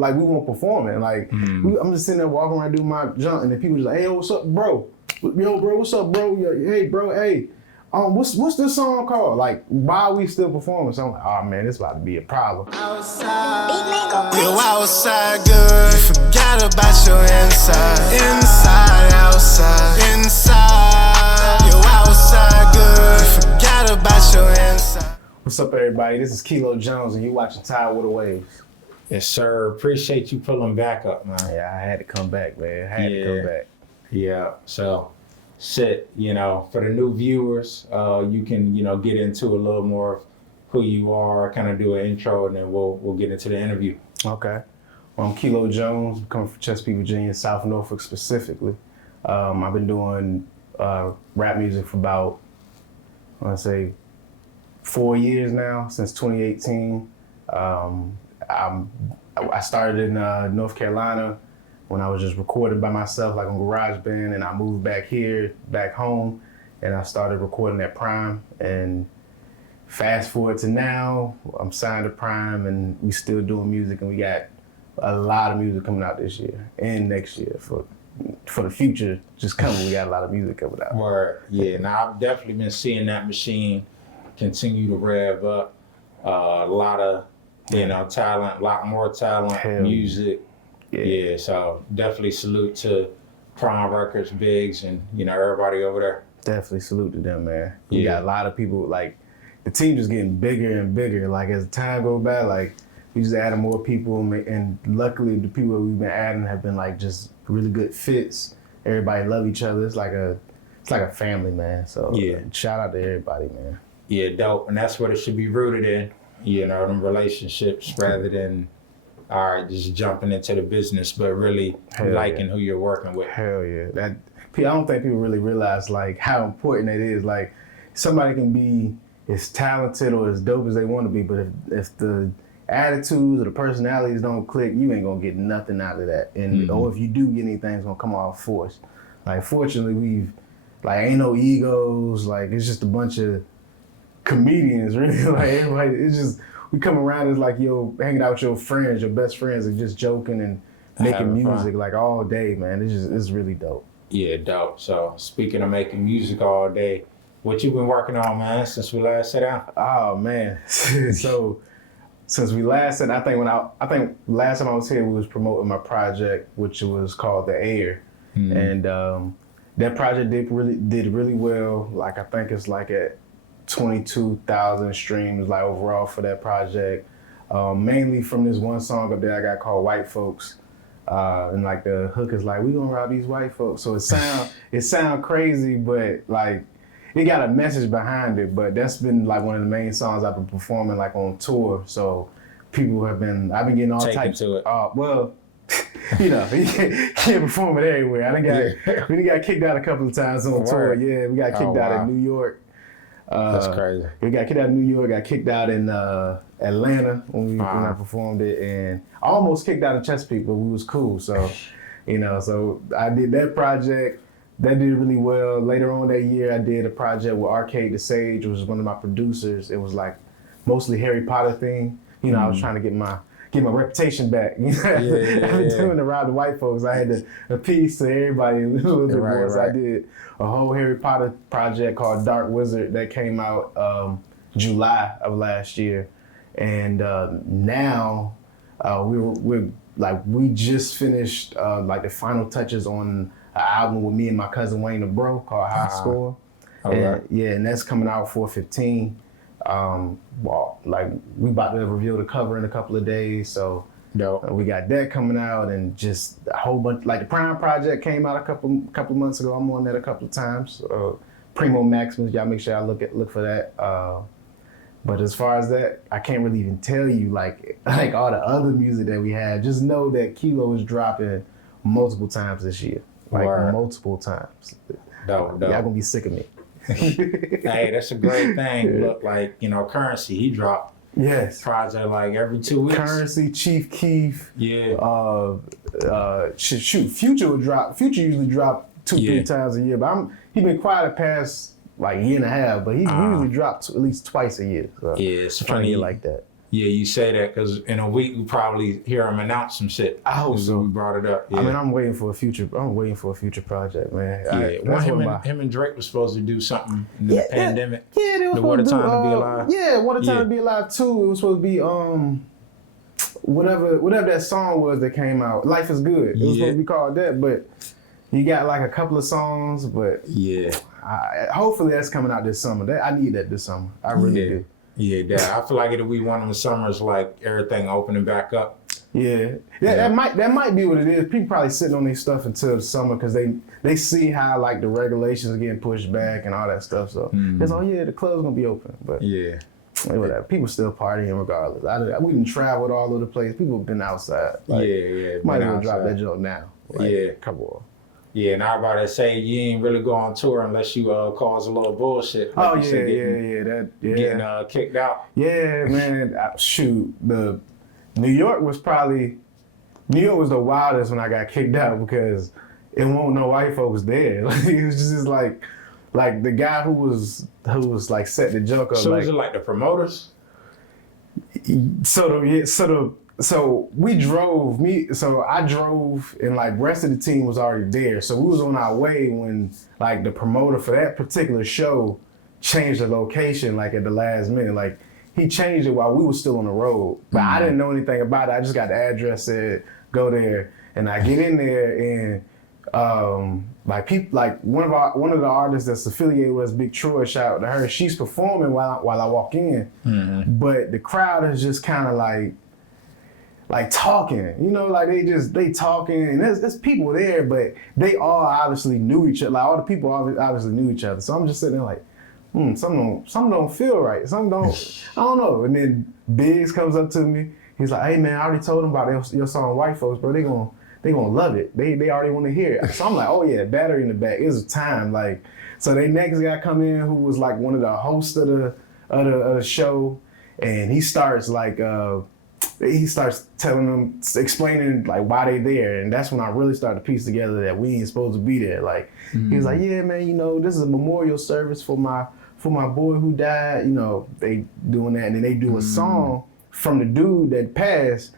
like we won't perform it. Like I'm just sitting there walking around doing my jump, and then people just like, hey, what's up, bro? Yo, bro, what's up, bro? Hey, bro, hey. What's this song called? Like, why are we still performing? So I'm like, oh man, this about to be a problem. Outside, you outside good. You forgot about your inside. Inside, outside, inside. You outside good. You forgot about your inside. What's up, everybody? This is Kilo Jones, and you watching Tide with the Waves. Yes, sir. Appreciate you pulling back up, man. Yeah, I had to come back, man. I had to come back. Yeah. So, shit, for the new viewers, you can, get into a little more of who you are, kind of do an intro, and then we'll get into the interview. Okay. Well, I'm Kilo Jones, coming from Chesapeake, Virginia, South Norfolk specifically. I've been doing rap music for about, I want to say, 4 years now, since 2018. I started in North Carolina when I was just recording by myself, like on GarageBand, and I moved back here, back home, and I started recording at Prime. And fast forward to now, I'm signed to Prime, and we still doing music, and we got a lot of music coming out this year and next year. For the future, just coming, we got a lot of music coming out. Word. Yeah. Now I've definitely been seeing that machine continue to rev up. A lot of talent, a lot more talent, Hell music. Yeah, so definitely salute to Prime Records, Biggs, and everybody over there. Definitely salute to them, man. We got a lot of people, like the team just getting bigger and bigger. Like as time goes by, like we just adding more people, and luckily the people that we've been adding have been like just really good fits. Everybody love each other. It's like a family, man. So shout out to everybody, man. Yeah, dope, and that's what it should be rooted in. Them relationships rather than, all right, just jumping into the business, but really liking who you're working with. Hell yeah. I don't think people really realize like how important it is. Like somebody can be as talented or as dope as they want to be, but if the attitudes or the personalities don't click, you ain't gonna get nothing out of that. And or if you do get anything, it's gonna come off forced. Like fortunately ain't no egos, like it's just a bunch of comedians, really. Like everybody, it's just we come around as like hanging out with your friends, your best friends, and just joking and making music like all day, man. It's really dope. Yeah, dope. So speaking of making music all day, what you been working on, man, since we last sat down? Oh man, so since we last said, I think last time I was here, we was promoting my project, which was called The Air, and that project did really well. Like I think it's like at 22,000 streams like overall for that project, mainly from this one song up there I got called White Folks, and like the hook is like, we gonna rob these white folks. So it sound crazy, but like it got a message behind it. But that's been like one of the main songs I've been performing like on tour. So people I've been getting all types to it. Well, you can't perform it everywhere. We done got kicked out a couple of times on tour. Yeah, we got kicked out in New York. That's crazy. We got kicked out in New York, got kicked out in Atlanta when I performed it, and almost kicked out in Chesapeake, but we was cool. So, so I did that project. That did really well. Later on that year, I did a project with Arcade the Sage, which was one of my producers. It was like mostly Harry Potter thing. I was trying to get my reputation back. After doing the Rob the White Folks, I had to appease to everybody a little bit more. So I did a whole Harry Potter project called Dark Wizard that came out July of last year, and now we just finished like the final touches on an album with me and my cousin Wayne the Bro called High Score. And that's coming out 4/15. We about to reveal the cover in a couple of days, so we got that coming out, and just a whole bunch. Like the Prime project came out a couple months ago. I'm on that a couple of times. Primo Maximus, y'all make sure I look for that. But as far as that, I can't really even tell you like all the other music that we had. Just know that Kilo is dropping multiple times this year, multiple times. Dope. Y'all gonna be sick of me. Hey, that's a great thing. Look, like, Currency, he dropped project like every 2 weeks. Currency, Chief Keef. Yeah. Future would drop. Future usually drop 2-3 times a year, but he been quiet the past like year and a half, but he usually drops at least twice a year. So it's funny like that. Yeah, you say that because in a week we probably hear him announce some shit. I hope so. We brought it up. Yeah. I mean, I'm waiting for a future project, man. Him and Drake was supposed to do something in the pandemic. Yeah, they were What a supposed to do. Time to Be Alive. Yeah, What a Time to Be Alive 2. It was supposed to be whatever that song was that came out. Life is Good. It was supposed to be called that, but you got like a couple of songs, but hopefully that's coming out this summer. I need that this summer. I really do. Yeah, I feel like it'll be one of the summers like everything opening back up. Yeah. That might be what it is. People probably sitting on their stuff until the summer because they see how like the regulations are getting pushed back and all that stuff. So it's the club's gonna be open. But whatever. People still partying regardless. We done traveled all over the place. People have been outside. Like, might as well drop that joke now. Like, come on. Yeah, and I about to say you ain't really go on tour unless you cause a little bullshit. Like getting kicked out. Yeah, man. Shoot, New York was the wildest when I got kicked out because it won't no white folks there. Like, it was just like the guy who was like set the joke up. So is it like the promoters? So I drove and like rest of the team was already there. So we was on our way when like the promoter for that particular show changed the location like at the last minute. Like he changed it while we were still on the road. But I didn't know anything about it. I just got the address, said go there, and I get in there and like people like one of the artists that's affiliated with us, Big Troy, shout out to her. She's performing while I walk in, but the crowd is just kind of like talking, like they talking, and there's people there, but they all obviously knew each other. Like all the people obviously knew each other. So I'm just sitting there like, something don't feel right. Something don't, I don't know. And then Biggs comes up to me. He's like, hey man, I already told them about your song, White Folks, bro. They gonna love it. They already want to hear it. So I'm like, oh yeah, battery in the back. It was time. Like, so they next guy come in who was like one of the hosts of the show, and he starts telling them, explaining like why they there, and that's when I really started to piece together that we ain't supposed to be there. Like he was like, yeah, man, this is a memorial service for my boy who died. They doing that, and then they do a song from the dude that passed,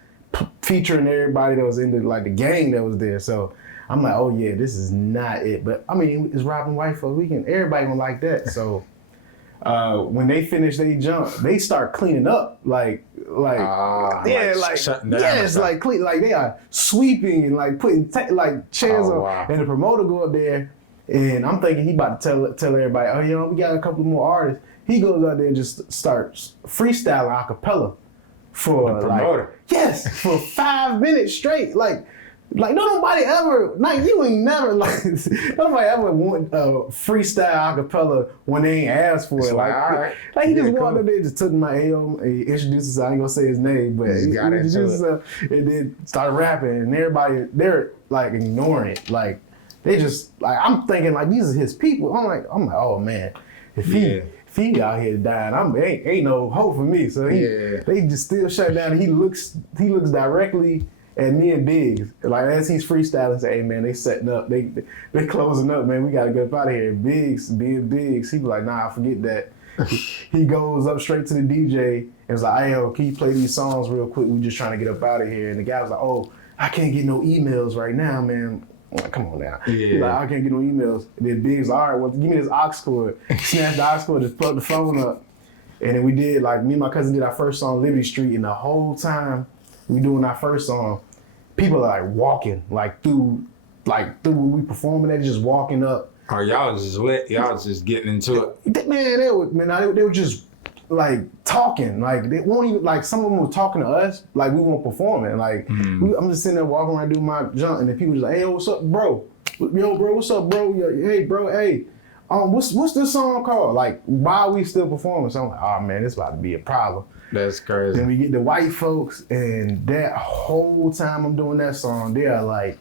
featuring everybody that was in the gang that was there. So I'm like, oh yeah, this is not it. But I mean, it's robbing white folks. Everybody gonna like that. So. When they finish they jump, they start cleaning up shutting down clean, like they are sweeping and like putting chairs on. Wow. And the promoter go up there, and I'm thinking he about to tell everybody, we got a couple more artists. He goes out there and just starts freestyling a cappella for the promoter. For 5 minutes straight, nobody ever, you ain't never, nobody ever want freestyle acapella when they ain't asked for it. All right. He just walked up there, just took my AO, he introduced himself, I ain't gonna say his name, but he introduced himself and then started rapping, and everybody, they're ignoring it. They just, I'm thinking these are his people. I'm like, oh man, if he out here dying, ain't no hope for me. So they just still shut down, and he looks directly at me and Biggs, as he's freestyling, say, hey man, they setting up, they closing up, man, we gotta get up out of here. Biggs, being Biggs, he be like, nah, forget that. He goes up straight to the DJ and was like, hey, can you play these songs real quick? We just trying to get up out of here. And the guy was like, oh, I can't get no emails right now, man. I'm like, come on now. Yeah. He's like, I can't get no emails. And then Biggs, all right, well, give me this aux cord. Snatched the aux cord, just plugged the phone up. And then we did, me and my cousin did our first song, Liberty Street, and the whole time we doing our first song, people are walking through when we performing, they just walking up. Oh, y'all was just lit. Y'all was just getting into it. Man, they were just talking. They won't even, some of them were talking to us we weren't performing. I'm just sitting there walking around doing my jump, and then people just like, hey, what's up, bro? Yo, bro, what's up, bro? Hey, bro, hey. What's this song called? Why are we still performing? So I'm like, oh man, this about to be a problem. That's crazy. Then we get the white folks, and that whole time I'm doing that song, they are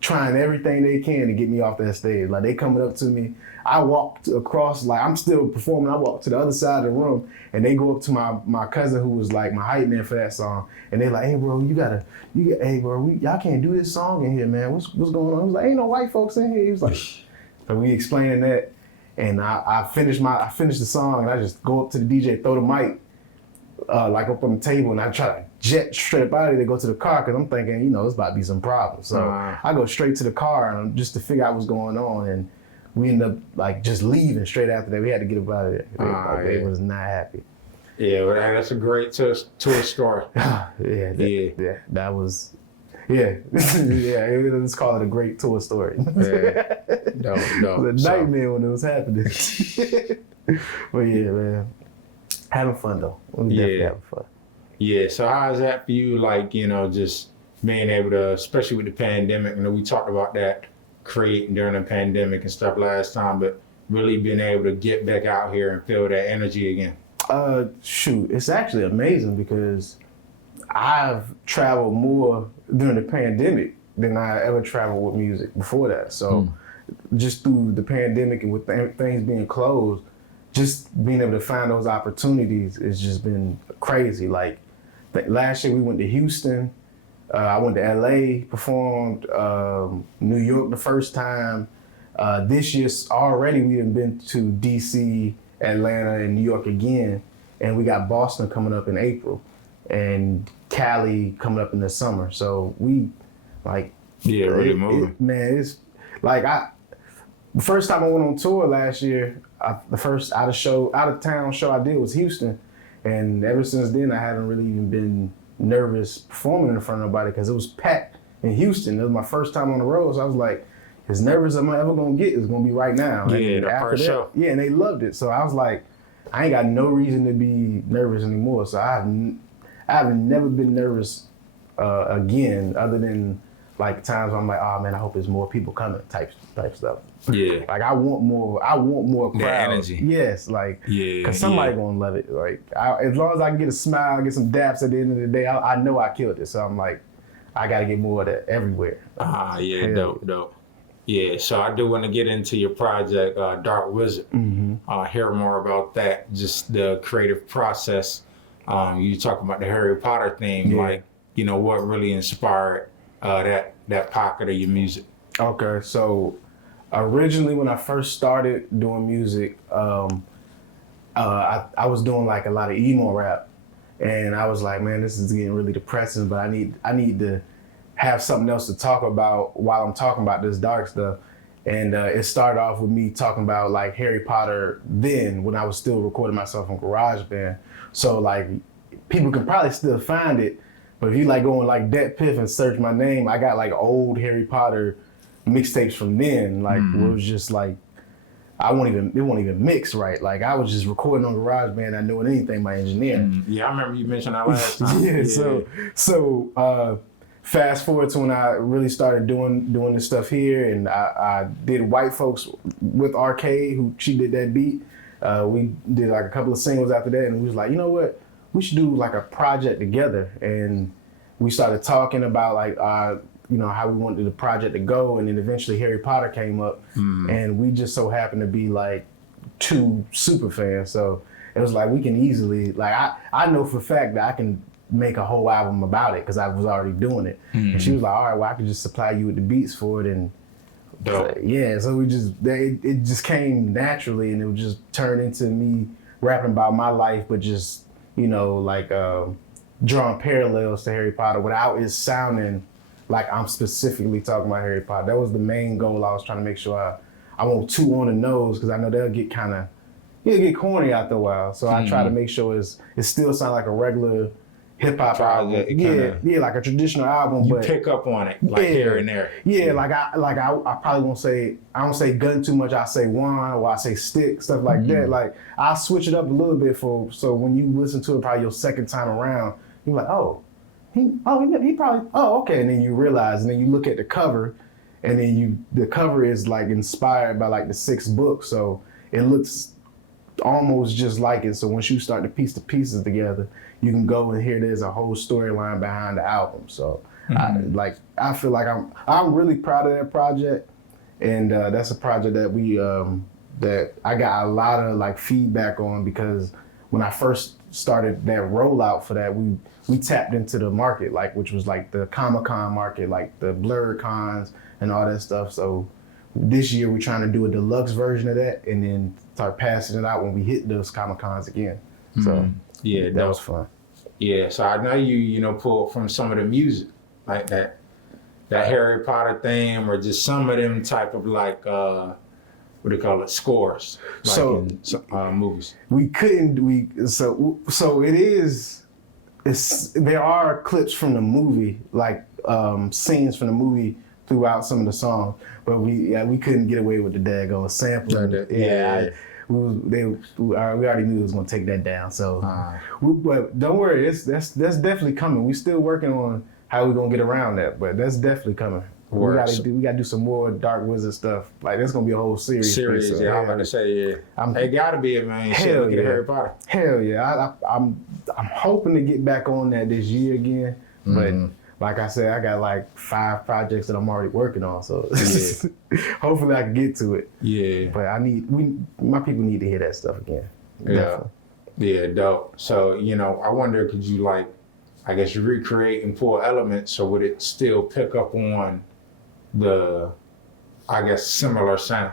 trying everything they can to get me off that stage. They coming up to me. I walked across, I'm still performing. I walk to the other side of the room, and they go up to my cousin who was my hype man for that song, and they're like, hey bro, hey bro, y'all can't do this song in here, man. What's going on? I was like, ain't no white folks in here. He was like, so we explaining that. And I finished the song, and I just go up to the DJ, throw the mic, like up on the table, and I try to jet straight up out of there to go to the car because I'm thinking, you know, it's about to be some problems. So I go straight to the car and just to figure out what's going on, and we end up like just leaving straight after that. We had to get up out of there. They was not happy. Yeah, well, that's a great tour story. That was. Yeah, let's call it a great tour story. Yeah. No. It was a nightmare when it was happening. But yeah, man, having fun though. We definitely having fun. Yeah. So how is that for you? Like, you know, just being able to, especially with the pandemic. You know, we talked about that creating during the pandemic and stuff last time, but really being able to get back out here and feel that energy again. Shoot, it's actually amazing because I've traveled more during the pandemic than I ever traveled with music before that. So just through the pandemic and with things being closed, just being able to find those opportunities has just been crazy. Like last year we went to Houston, I went to LA, performed, New York the first time. This year already we've been to DC, Atlanta, and New York again, and we got Boston coming up in April, and Cali coming up in the summer. So we like really moving. Man, it's like the first time I went on tour last year, the first out of town show I did was Houston, and ever since then I haven't really even been nervous performing in front of nobody because it was packed in Houston. It was my first time on the road, so I was like, as nervous as I'm ever gonna get is gonna be right now. Yeah, the first show. Yeah, and they loved it. So I was like, I ain't got no reason to be nervous anymore. So I've never been nervous again, other than like times where I'm like, oh man, I hope there's more people coming, type stuff. Yeah. Like I want more crowd. That energy. Yes, like, cause somebody gonna love it. Like as long as I can get a smile, get some daps at the end of the day, I know I killed it. So I'm like, I gotta get more of that everywhere. Dope. Yeah, so I do want to get into your project, Dark Wizard. Hear more about that, just the creative process. You talk about the Harry Potter theme, like, you know, what really inspired that pocket of your music? Okay, so originally when I first started doing music, I was doing like a lot of emo rap, and I was like, man, this is getting really depressing, but I need to have something else to talk about while I'm talking about this dark stuff. And it started off with me talking about like Harry Potter then, when I was still recording myself on GarageBand. So like people can probably still find it, but if you like go on like Det Piff and search my name, I got like old Harry Potter mixtapes from then, like where it was just like it won't even mix right. Like I was just recording on GarageBand, not knowing anything by engineering. Yeah, I remember you mentioned that last time. So fast forward to when I really started doing this stuff here, and I did White Folks with Arcade, who she did that beat. We did like a couple of singles after that, and we was like, you know what, we should do like a project together. And we started talking about like you know, how we wanted the project to go, and then eventually Harry Potter came up, and we just so happened to be like two super fans. So it was like we can easily, like I know for a fact that I can make a whole album about it because I was already doing it. And she was like, all right, well I can just supply you with the beats for it. And so we just, it just came naturally, and it would just turn into me rapping about my life, but just, you know, like drawing parallels to Harry Potter without it sounding like I'm specifically talking about Harry Potter. That was the main goal. I was trying to make sure I won't too on the nose, because I know they'll get get corny after a while. So I try to make sure it still sound like a regular hip hop album. Like a traditional album. You but pick up on it, like here and there. Yeah, like I probably won't say, I don't say gun too much. I say wine, or I say stick, stuff like that. Like I switch it up a little bit so when you listen to it probably your second time around, you're like, he probably, okay. And then you realize, and then you look at the cover, and then the cover is like inspired by like the 6th book. So it looks almost just like it. So once you start to piece the pieces together, you can go and hear there's a whole storyline behind the album. So I feel like I'm really proud of that project, and that's a project that that I got a lot of like feedback on, because when I first started that rollout for that, we tapped into the market, like, which was like the Comic-Con market, like the Blurred Cons and all that stuff. So this year we're trying to do a deluxe version of that, and then start passing it out when we hit those Comic-Cons again. So that was fun. Yeah, so I know you know, pulled from some of the music, like that Harry Potter theme, or just some of them type of like, what do you call it, scores, like So- in some, movies. So it is, there are clips from the movie, like scenes from the movie throughout some of the songs, but we couldn't get away with the daggone sampling. We already knew it was gonna take that down. So, but don't worry, that's definitely coming. We still working on how we gonna get around that, but that's definitely coming. We gotta do some more Dark Wizard stuff. Like that's gonna be a whole series. So, yeah, I'm about to say, it gotta be a man. Hell Look at yeah. Harry Potter. Hell yeah, I'm hoping to get back on that this year again, but. Like I said, I got like 5 projects that I'm already working on, so hopefully I can get to it. Yeah. But my people need to hear that stuff again. Yeah. Definitely. Yeah, dope. So, you know, I wonder, could you like, I guess, recreate and pull elements, or would it still pick up on the, I guess, similar sound?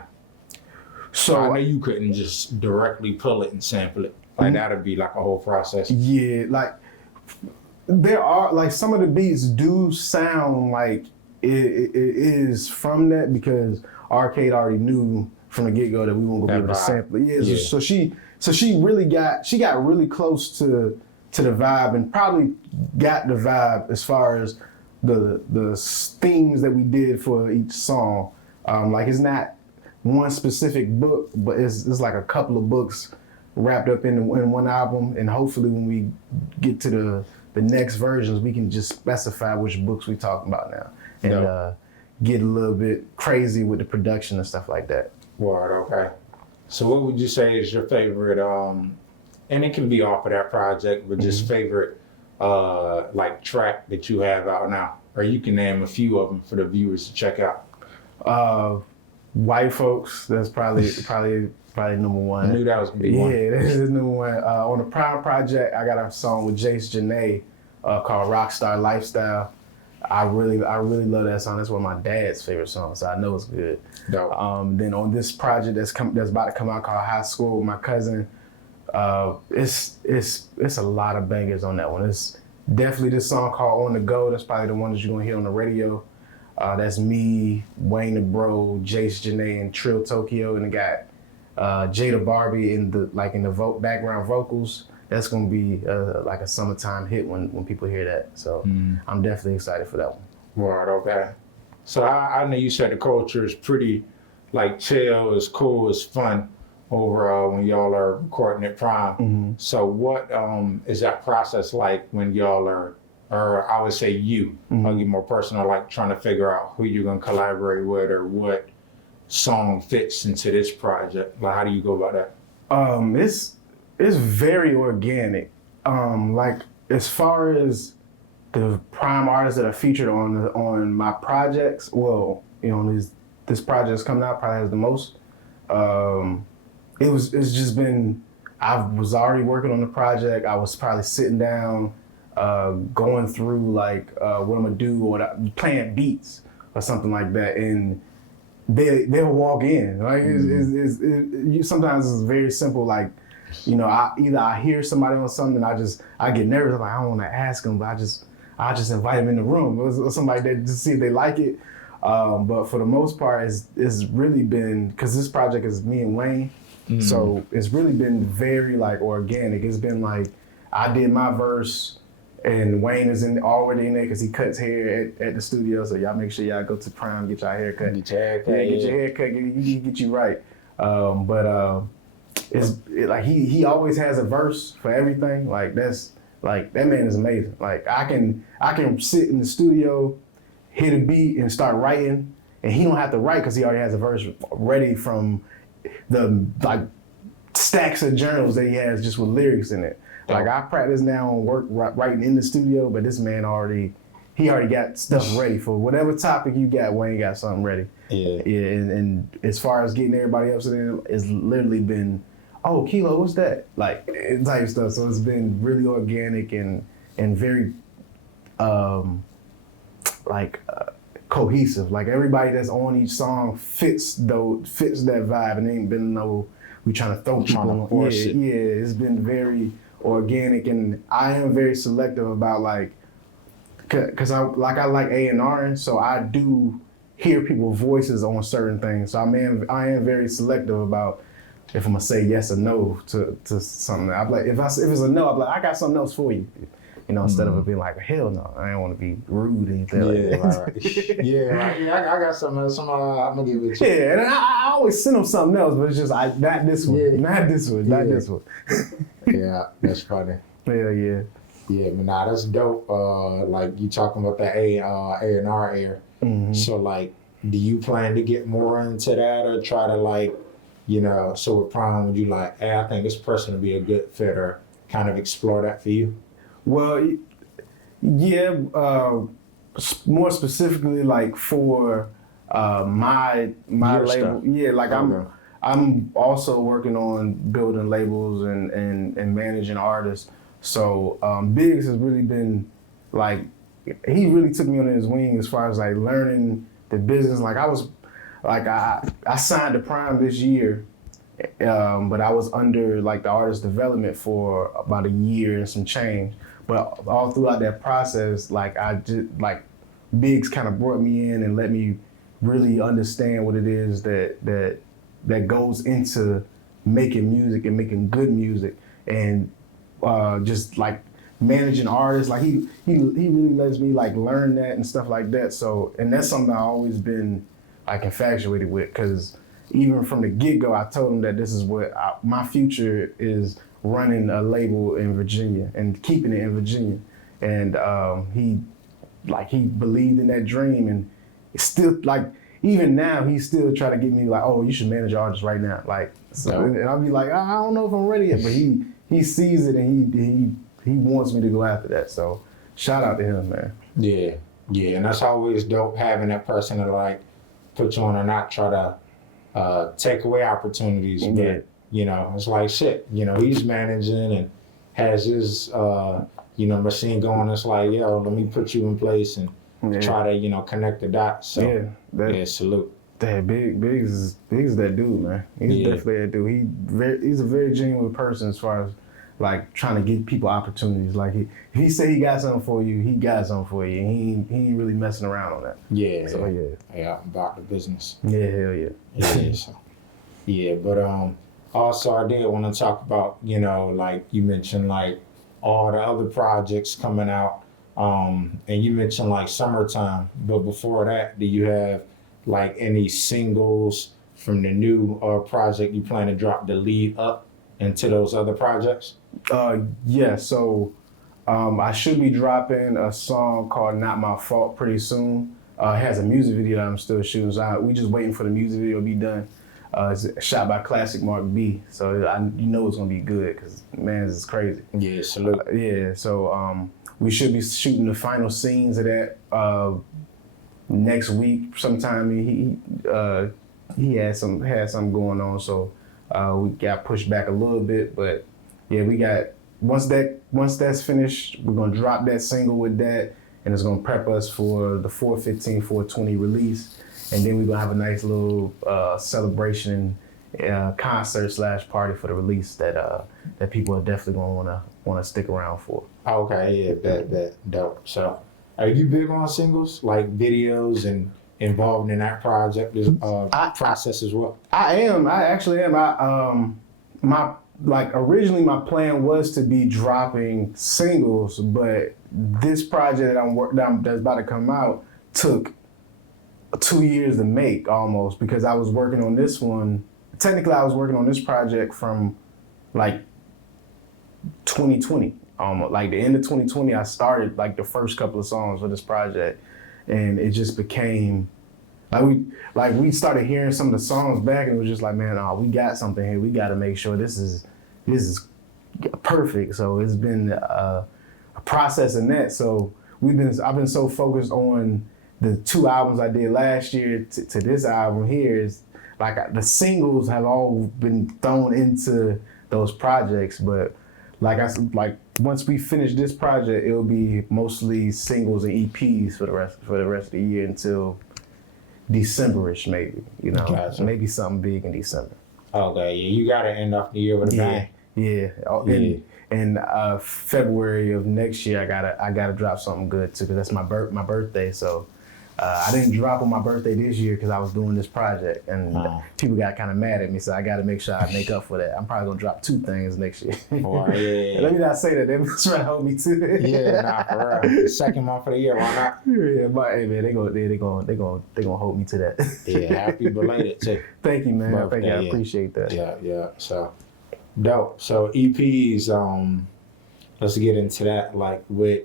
So I know you couldn't just directly pull it and sample it. Like that'd be like a whole process. Yeah, like there are like some of the beats do sound like it is from that, because Arcade already knew from the get go that we weren't gonna be able to sample it. Yeah. So she really got really close to the vibe, and probably got the vibe as far as the themes that we did for each song. Like it's not one specific book, but it's like a couple of books wrapped up in one album, and hopefully when we get to the next versions, we can just specify which books we talking about now, and get a little bit crazy with the production and stuff like that. Word, okay. So what would you say is your favorite, and it can be off of that project, but just favorite like track that you have out now, or you can name a few of them for the viewers to check out. White Folks, that's probably number one. I knew that was gonna be one. Yeah, that is number one. On the Prime project, I got a song with Jace Janae called Rockstar Lifestyle. I really love that song. That's one of my dad's favorite songs, so I know it's good. Dope. Then on this project that's about to come out called High School with my cousin, it's a lot of bangers on that one. It's definitely this song called On The Go. That's probably the one that you're gonna hear on the radio. That's me, Wayne the Bro, Jace Janae, and Trill Tokyo, and it got Jada Barbie in the background vocals. That's gonna be like a summertime hit when people hear that. So I'm definitely excited for that one. Word, okay. So I know you said the culture is pretty like chill, it's cool, it's fun over when y'all are recording at Prime. So what is that process like when y'all are, or I would say I'll get more personal, like trying to figure out who you're gonna collaborate with or what song fits into this project? Like how do you go about that? It's very organic. Like as far as the Prime artists that are featured on my projects, well, you know, this project's coming out probably has the most. It's just been, I was already working on the project. I was probably sitting down, going through like what I'm gonna do, or playing beats or something like that, and they'll walk in. Like sometimes it's very simple. Like, you know, I hear somebody on something, I get nervous. I'm like, I don't want to ask them, but I just invite them in the room or somebody that just see if they like it. But for the most part, it's really been, because this project is me and Wayne, so it's really been very like organic. It's been like I did my verse, and Wayne is already in there because he cuts hair at the studio. So y'all make sure y'all go to Prime, get your haircut. Get your haircut. Yeah, get your haircut. Get you right. It's like he always has a verse for everything. Like that's like that man is amazing. Like I can sit in the studio, hit a beat, and start writing, and he don't have to write because he already has a verse ready from the like stacks of journals that he has just with lyrics in it. Like I practice now on writing in the studio, but this man already got stuff ready for whatever topic you got. Wayne got something ready. Yeah. And as far as getting everybody else in, it's literally been, oh, Kilo, what's that? Like type stuff. So it's been really organic and very cohesive. Like everybody that's on each song fits that vibe, and ain't been we trying to throw people on. Force it. Yeah, it's been very organic, and I am very selective about like, cause I like A&R, so I do hear people's voices on certain things. So I am very selective about if I'm gonna say yes or no to something. I'm like, if it's a no, I'm like, I got something else for you. You know, instead of it being like, hell no, I don't want to be rude or anything like that. Right. Yeah, I got something else. I'm gonna give it to you. Yeah, and I always send them something else, but it's just not this one, not this one, not this one. Yeah, that's funny. Yeah. Yeah, but nah, that's dope. Like you talking about the A&R air. Mm-hmm. So like, do you plan to get more into that or try to like, you know, so with Prime, would you like, hey, I think this person would be a good fit or kind of explore that for you? Well, yeah, more specifically like for my Your label. stuff. Yeah, like Okay. I'm also working on building labels and managing artists. So Biggs has really been like, he really took me under his wing as far as like learning the business. Like I signed to Prime this year, but I was under like the artist development for about a year and some change. But all throughout that process, like I just like Biggs kind of brought me in and let me really understand what it is that goes into making music and making good music, and just like managing artists. Like he really lets me like learn that and stuff like that. So, and that's something I've always been like infatuated with, because even from the get-go, I told him that this is what my future is, running a label in Virginia and keeping it in Virginia. And he believed in that dream, and it's still like, even now he's still trying to get me like, oh, you should manage artists right now. Like, so, and I'll be like, I don't know if I'm ready yet, but he sees it and he wants me to go after that. So shout out to him, man. Yeah, and that's always dope, having that person to like put you on or not try to take away opportunities. Yeah. But you know, it's like shit. You know, he's managing and has his machine going. It's like, yo, let me put you in place and try to connect the dots. So salute. That Biggs is that dude, man. He's definitely that dude. He's a very genuine person as far as like trying to give people opportunities. Like if he say he got something for you, he got something for you. And he ain't really messing around on that. Yeah. So Yeah, about the business. Yeah, hell yeah. Yeah. So, yeah, but also I did want to talk about, like you mentioned like all the other projects coming out. And you mentioned like summertime, but before that, do you have like any singles from the new project you plan to drop the lead up into those other projects? Yeah, so I should be dropping a song called Not My Fault pretty soon. It has a music video that I'm still shooting, so we just waiting for the music video to be done. It's shot by Classic Mark B, so it's gonna be good, because man, this is crazy. Yeah, salute. So we should be shooting the final scenes of that next week sometime. He had something going on, so we got pushed back a little bit, but yeah, we got once that's finished, we're gonna drop that single with that, and it's gonna prep us for the 4/15, 4/20 release, and then we're gonna have a nice little celebration concert / party for the release that people are definitely gonna wanna stick around for. Okay, yeah, that dope. So, are you big on singles, like videos and involved in that project process as well? I actually am. Originally my plan was to be dropping singles, but this project that's about to come out took 2 years to make almost, because I was working on this one. Technically, I was working on this project from like 2020, almost like the end of 2020. I started like the first couple of songs for this project, and it just became we started hearing some of the songs back, and it was just like, man, we got something here. We got to make sure this is perfect. So it's been a process in that. So I've been so focused on the 2 albums I did last year to this album here. Is like the singles have all been thrown into those projects, but once we finish this project, it'll be mostly singles and EPs for the rest of the year until December-ish, maybe. Gotcha. Maybe something big in December. Okay, yeah, you got to end off the year with a bang. Yeah. In February of next year, I gotta drop something good too, because that's my birthday. So I didn't drop on my birthday this year because I was doing this project, and people got kind of mad at me. So I got to make sure I make up for that. I'm probably gonna drop 2 things next year. Boy, yeah. Let me not say that. They're trying to hold me to it. Yeah, nah, for real. Second month of the year, why not? Yeah, but hey man, they gonna hold me to that. Yeah, happy belated too. Thank you, man. Birthday, Thank you. I yeah. appreciate that. Yeah. So dope. So EPs, let's get into that. Like with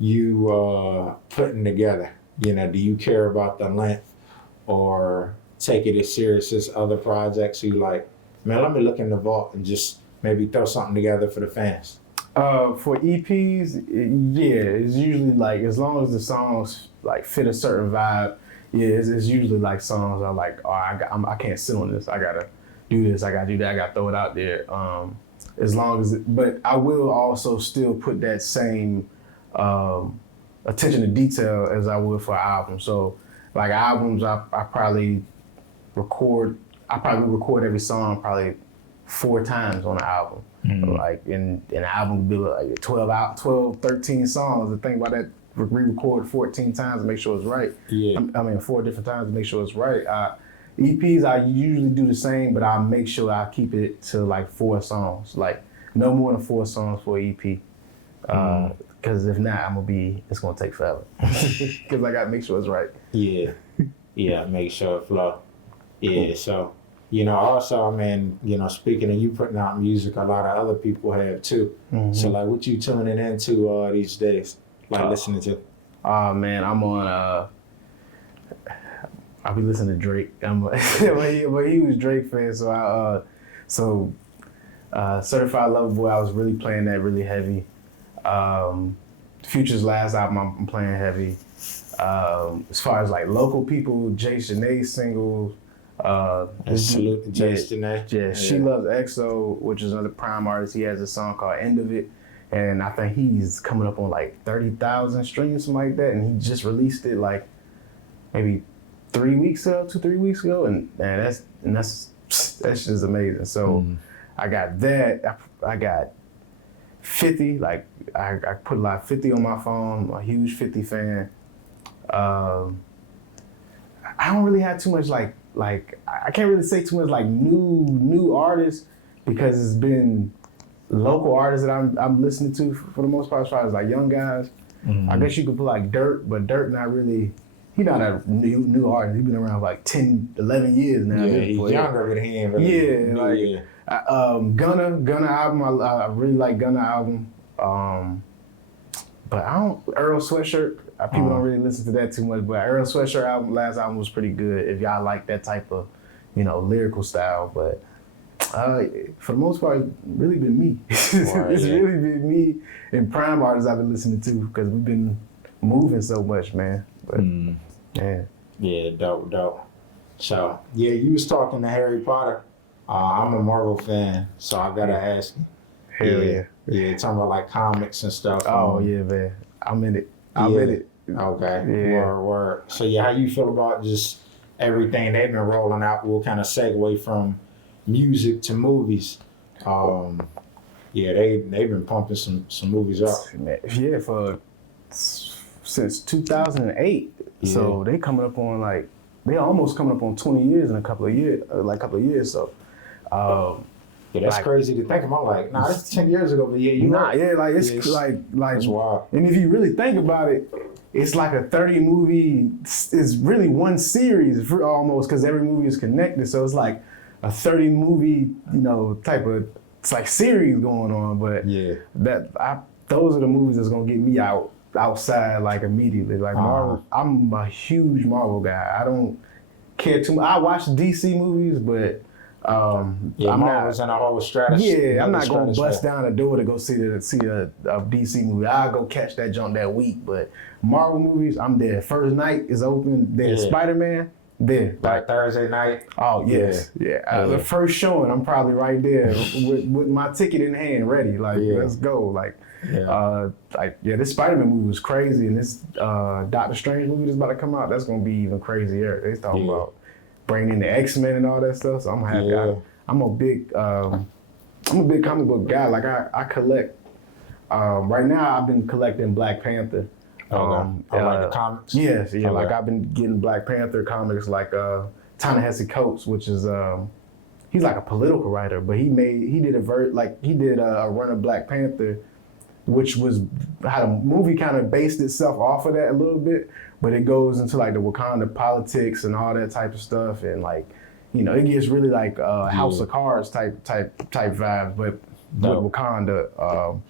you putting together, do you care about the length or take it as serious as other projects? You like, man, let me look in the vault and just maybe throw something together for the fans. For EPs, yeah, it's usually like, as long as the songs like fit a certain vibe, yeah, it's usually like songs are like, oh, I can't sit on this. I gotta do this. I gotta do that. I gotta throw it out there. As long as, but I will also still put that same attention to detail as I would for an album. So like albums, I probably record every song probably 4 times on an album. Like in an album would be like 12, 13 songs. The thing about that, re-record 14 times to make sure it's right. Yeah. I mean 4 different times to make sure it's right. EPs, I usually do the same, but I make sure I keep it to like 4 songs. Like no more than 4 songs for an EP. Because if not, it's gonna take forever. Because I gotta make sure it's right. Yeah, make sure it flow. Yeah, so, also, I mean, speaking of you putting out music, a lot of other people have too. So like, what you tuning into these days? Like listening to? Man, I'm on, I'll be listening to Drake. I'm a huge Drake fan, so Certified Lover Boy, I was really playing that really heavy. Future's last album, I'm playing heavy. As far as like local people, Jay Shanae's single. Salute to Jay Shanae. Yeah, She Loves EXO, which is another Prime artist. He has a song called End of It. And I think he's coming up on like 30,000 streams, something like that. And he just released it like maybe 3 weeks ago, 2-3 weeks ago. And that's just amazing. So I got that. I got 50, like I put like 50 on my phone. I'm a huge 50 fan. I don't really have too much like I can't really say too much like new artists, because it's been local artists that I'm listening to for the most part, as far as like young guys. I guess you could put like Dirt, but Dirt not really. He's not a new artist. He's been around for like 10, 11 years now. Yeah, he's younger, but he ain't really new. Gunna album, I really like Gunna album. But Earl Sweatshirt, people don't really listen to that too much, but Earl Sweatshirt last album was pretty good if y'all like that type of, lyrical style. But for the most part, it's really been me. It's really been me and Prime artists I've been listening to, because we've been moving so much, man. But yeah, dope. So you was talking to Harry Potter. I'm a Marvel fan, so I gotta ask you. Hell yeah. Yeah, talking about like comics and stuff. Oh yeah, man. I'm in it. I'm in it. Okay. Yeah. Word. So how you feel about just everything they've been rolling out? We'll kind of segue from music to movies. They've been pumping some movies up. Yeah, since 2008. Yeah. So they almost coming up on 20 years in a couple of years. So. That's crazy to think about. Like, that's 10 years ago, but it's wild. And if you really think about it, it's like a 30 movie. It's really one series almost, because every movie is connected. So it's like a 30 movie, type of, it's like series going on. But those are the movies that's gonna get me outside like immediately. Like Marvel, I'm a huge Marvel guy. I don't care too much. I watch DC movies, but. Marvel's in a whole strategy. Yeah, I'm not gonna bust down a door to go see a DC movie. I'll go catch that junk that week. But Marvel movies, I'm there. First night is open. Then Spider-Man, there. Like Thursday night. Oh yes, the first showing, I'm probably right there with my ticket in hand, ready. Like let's go. This Spider-Man movie was crazy, and this Doctor Strange movie that's about to come out, that's gonna be even crazier. They talking about bringing in the X-Men and all that stuff, so I'm happy. I'm a big I'm a big comic book guy. Like I collect. Right now, I've been collecting Black Panther. Like the comics. Yes, yeah. Okay. Like I've been getting Black Panther comics, like Ta-Nehisi Coates, which is he's like a political writer, but he did a run of Black Panther, which was how the movie kind of based itself off of that a little bit, but it goes into like the Wakanda politics and all that type of stuff, and like, you know, it gets really like House of Cards type vibes, but with Wakanda.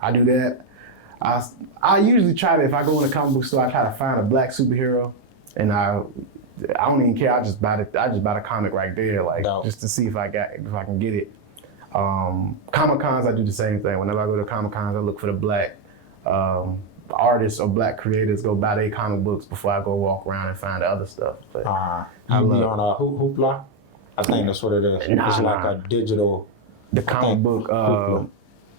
I do that. I usually try to, if I go in a comic book store, I try to find a Black superhero, and I don't even care. I just buy the comic right there, like just to see if I can get it. Comic Cons, I do the same thing. Whenever I go to Comic Cons, I look for the Black artists or Black creators, go buy their comic books before I go walk around and find the other stuff. But you be on Hoopla? I think that's what it is. It's like a digital. The comic book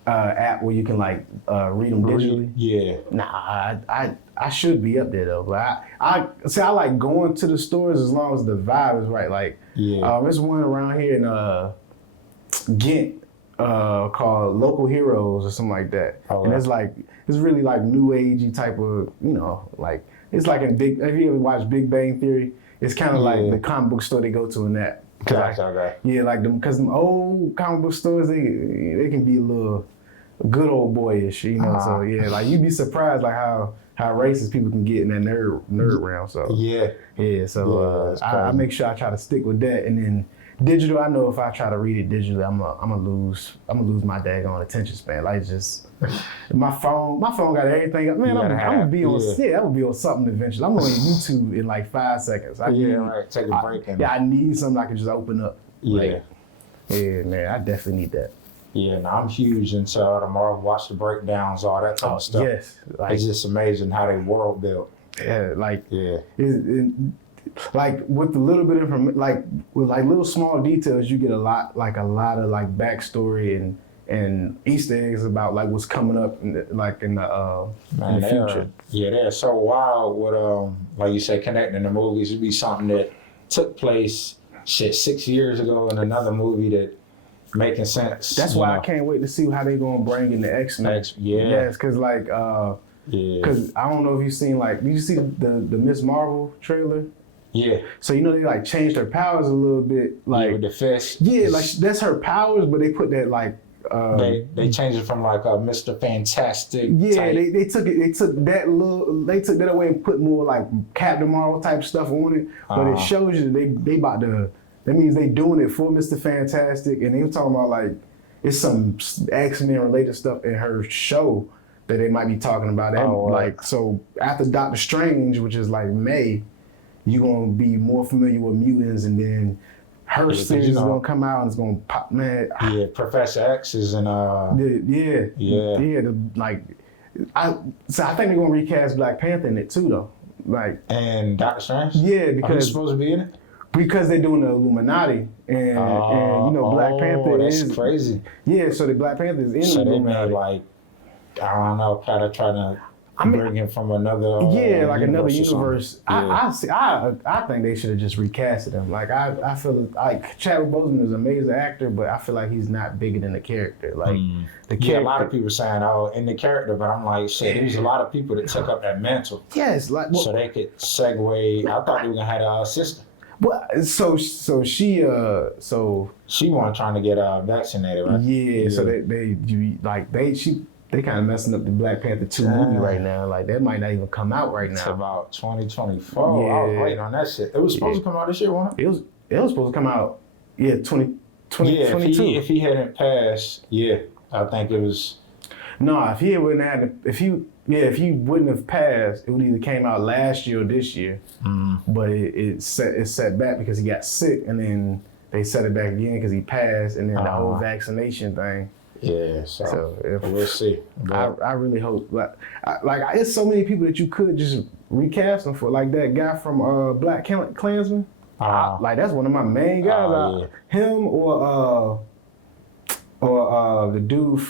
app where you can like read them digitally. Yeah. Nah, I should be up there though. But I like going to the stores as long as the vibe is right. Like, there's one around here in Ghent called Local Heroes or something like that. And it's really like new agey type of, you know, like it's like if you ever watch Big Bang Theory, it's kind of like the comic book store they go to in that. Yeah, like because them old comic book stores, they can be a little good old boyish, you know. So yeah, like you'd be surprised like how racist people can get in that nerd realm. So so I make sure I try to stick with that, and then digital. I know if I try to read it digitally, I'm gonna lose my daggone attention span. Like just my phone got everything. Man, I'm gonna be on I'm gonna be on something eventually. I'm on YouTube in like 5 seconds. Take a break. I need something I can just open up. Yeah, man, I definitely need that. Yeah, no, I'm huge into the Marvel, watch the breakdowns, all that kind of stuff. Yes, like, it's just amazing how they world build. Yeah, like like with a little bit of like with like little small details, you get a lot of like backstory and Easter eggs about like what's coming up in the future. They're so wild with like you said, connecting the movies. It'd be something that took place 6 years ago in another movie that making sense. That's why I can't wait to see how they gonna bring in the X-Men. Yes, because like because I don't know if you've seen like, did you see the Miss Marvel trailer? Yeah. So you know they like changed her powers a little bit, like with the fist. Yeah, like that's her powers, but they put that like they changed it from like a Mr. Fantastic. Yeah, type. they took that away and put more like Captain Marvel type stuff on it. But it shows you that they about to. That means they doing it for Mr. Fantastic, and they were talking about like it's some X-Men related stuff in her show that they might be talking about. Like so after Doctor Strange, which is like May, you're gonna be more familiar with mutants, and then her series is gonna come out and it's gonna pop, man. Yeah, Professor X is in I think they're gonna recast Black Panther in it too though. Like and Doctor Strange? Yeah, because he's supposed to be in it? Because they're doing the Illuminati, and you know Black Panther that's crazy. Yeah, so the Black Panther is in the Illuminati. Made like, I don't know, kind of trying to bring him from another like another universe. I think they should have just recasted him. Like I feel like Chadwick Boseman is an amazing actor, but I feel like he's not bigger than the character. Like the character. A lot of people saying in the character, but I'm like, shit, there's a lot of people that took up that mantle. Yes, like so they could segue. I thought they were gonna have a sister. Well, so she wasn't trying to get vaccinated, right? Yeah, so they kind of messing up the Black Panther 2 movie right now. Like that might not even come out right now. It's about 2024. Yeah. I was waiting on that shit. It was supposed to come out this year, wasn't it? It was supposed to come out 2022. If he hadn't passed, I think it was. No, if he wouldn't have passed, it would either came out last year or this year. But it set back because he got sick, and then they set it back again because he passed, and then the whole vaccination thing. Yeah, so we'll see. I really hope. Like it's so many people that you could just recast them for, like that guy from Black Klansman. Like that's one of my main guys. Him or the dude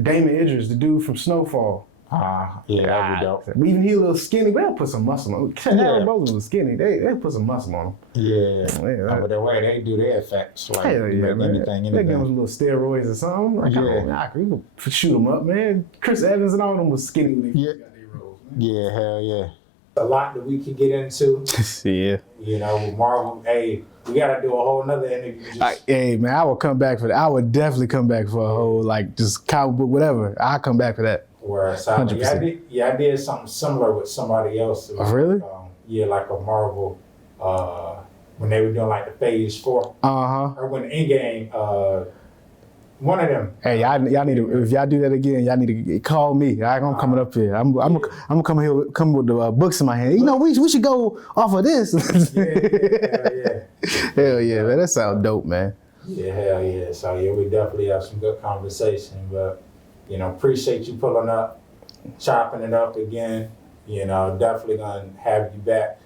Damon Idris, the dude from Snowfall. Yeah, that'd be dope. Even he a little skinny, but they'll put some muscle on him. Aaron Brose was skinny. They put some muscle on him. Yeah. But the way they do their effects, like Hell yeah, man. anything. They give him a little steroids or something. Like, come on, man, you can shoot him up, man. Chris Evans and all them was skinny when they got their roles. Yeah, hell yeah. A lot that we could get into. Yeah. You know, with Marvel, hey, we gotta do a whole nother interview. Hey man, I will come back for that. I would definitely come back for a whole just comic book, whatever. I'll come back for that. Where so I did something similar with somebody else. Oh, really? Like a Marvel. When they were doing like the Phase 4. Or when Endgame. One of them. Hey, y'all need to. If y'all do that again, y'all need to call me. I'm coming up here. I'm gonna come here. Come with the books in my hand. You know, we should go off of this. Hell yeah, man. That sounds dope, man. Yeah, hell yeah. So yeah, we definitely have some good conversation. But appreciate you pulling up, chopping it up again. Definitely gonna have you back.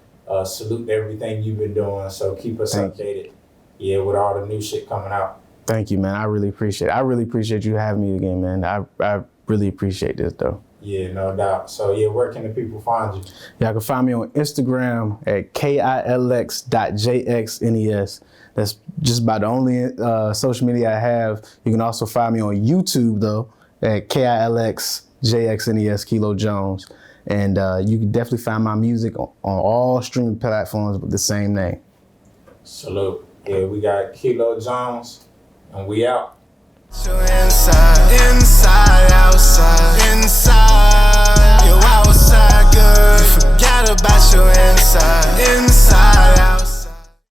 Salute everything you've been doing. So keep us updated. Yeah, with all the new shit coming out. Thank you, man. I really appreciate it. I really appreciate you having me again, man. I really appreciate this, though. Yeah, no doubt. So, yeah, where can the people find you? Y'all can find me on Instagram at KilX.jxnes. That's just about the only social media I have. You can also find me on YouTube, though, at KilXJXNES Kilo Jones. And you can definitely find my music on all streaming platforms with the same name. Salute. Yeah, we got Kilo Jones. And we out. Inside